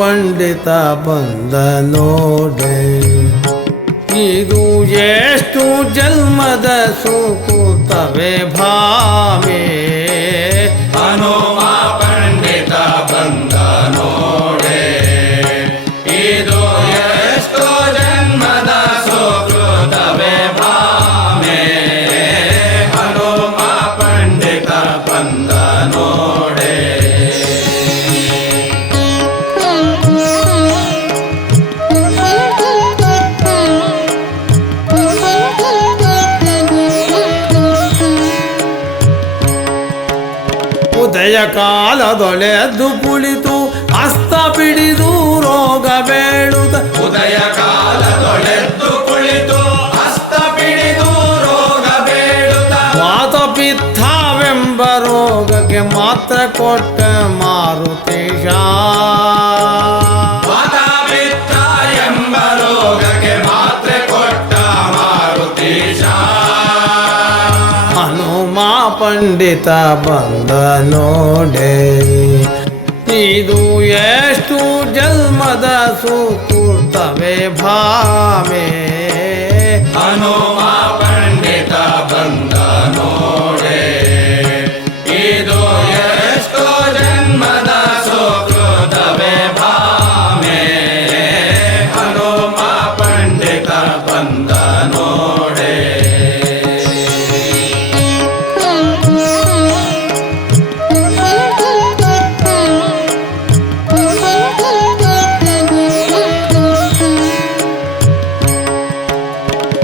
ಪಂಡಿತ ಬಂದ ನೋಡೆ, ಇದು ಎಷ್ಟು ಜನ್ಮದ ಸುಕೃತವೇ ಭಾಮೆ. ಹನುಮ ಪಂಡಿತ ಬಂದ ನೋಡೆ, ಇದು ಎಷ್ಟು ಜನ್ಮದ ಸುಕೃತವೇ ಭಾಮೆ. ಹನುಮ ಪಂಡಿತ ಬಂದ ನೋಡೆ. ಉದಯ ಕಾಲದೊಳೆದು ಕುಳಿತು ಹಸ್ತ ಬಿಡಿದು ರೋಗ ಬೇಡುತ್ತ, ಉದಯ ಕಾಲದೊಳೆದ್ದು ಕುಳಿತು ಹಸ್ತ ಪಿಡಿದು ರೋಗ ಬೇಡುತ್ತ, ವಾತ ಪಿತ್ತವೆಂಬ ರೋಗಕ್ಕೆ ಮಾತ್ರ ಕೊಟ್ಟ ಮಾರುತೇಶ. ವಾತ ಪಿತ್ತ ಎಂಬ ರೋಗಕ್ಕೆ ಮಾತ್ರ ಕೊಟ್ಟ ಮಾರುತೀಶ. ಹನುಮ ಪಂಡಿತ ಬಂದ ನೋಡೆ, ಇದು ಎಷ್ಟು ಜನ್ಮದ ಸುಕೃತವೇ ಭಾಮೆ. ಹನುಮ ಪಂಡಿತ ಬಂದ ನೋಡೆ, ಇದು ಎಷ್ಟೋ ಜನ್ಮದ ಸುಕೃತವೇ ಭಾಮೆ. ಹನುಮ ಪಂಡಿತ ಬಂದ ನೋಡೆ.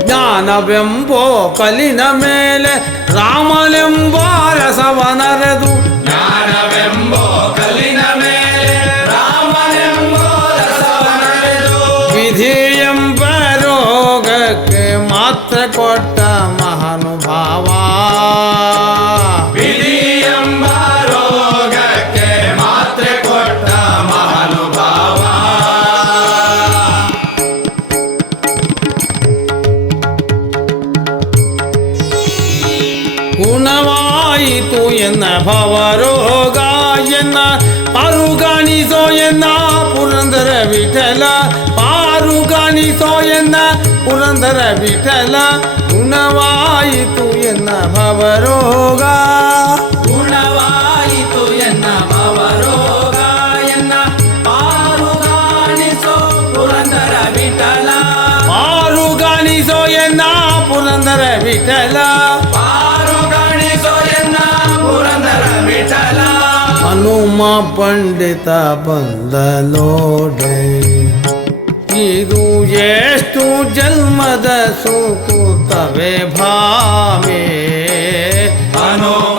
ಜ್ಞಾನವೆಂಬೋ ಕಲಿನ ಮೇಲೆ ರಾಮನೆಂಬ ರಸವನರೆದು, ಜ್ಞಾನವೆಂಬೋ ಕಲಿನ ಮೇಲೆ ರಾಮನೆಂಬೋ ರಸವನರೆದು, ವಿಧಿ ಎಂಬ ರೋಗಕ್ಕೆ ಮಾತ್ರ ಕೊಟ್ಟ ಮಹಾನುಭಾವ. ವಿಧಿ ಎಂಬ ರೋಗಕ್ಕೆ ಮಾತ್ರ ಕೊಟ್ಟ ಮಹಾನುಭಾವ. ಗುಣವಾಯಿತು ಎನ್ನ ಭವರೋಗ ಎನ್ನ ಪಾರುಗಾಣಿಸೋ ಎನ್ನ ಪುರಂದರ ವಿಠಲ, ಪಾರುಗಾಣಿಸೋ ಎನ್ನ ಪುರಂದರ ವಿಠಲ. ಗುಣವಾಯಿತು ಎನ್ನ ಭವರೋಗ, ಗುಣವಾಯಿತು ಎನ್ನ ಭವರೋಗ ಎನ್ನ ಪಾರುಗಾಣಿಸೋ ಪುರಂದರ ವಿಠಲ. ಪಾರುಗಾಣಿಸೋ ಎನ್ನ ಪುರಂದರ ವಿಠಲ. ಪಾರುಗಾಣಿಸೋ ಎನ್ನ ಪುರಂದರ ವಿಠಲ. ಹನುಮ ಪಂಡಿತ ಬಂದ ನೋಡೆ, ಇದು ಎಷ್ಟು ಜನ್ಮದ ಸುಕೃತವೇ ಭಾಮೆ. ಹನುಮ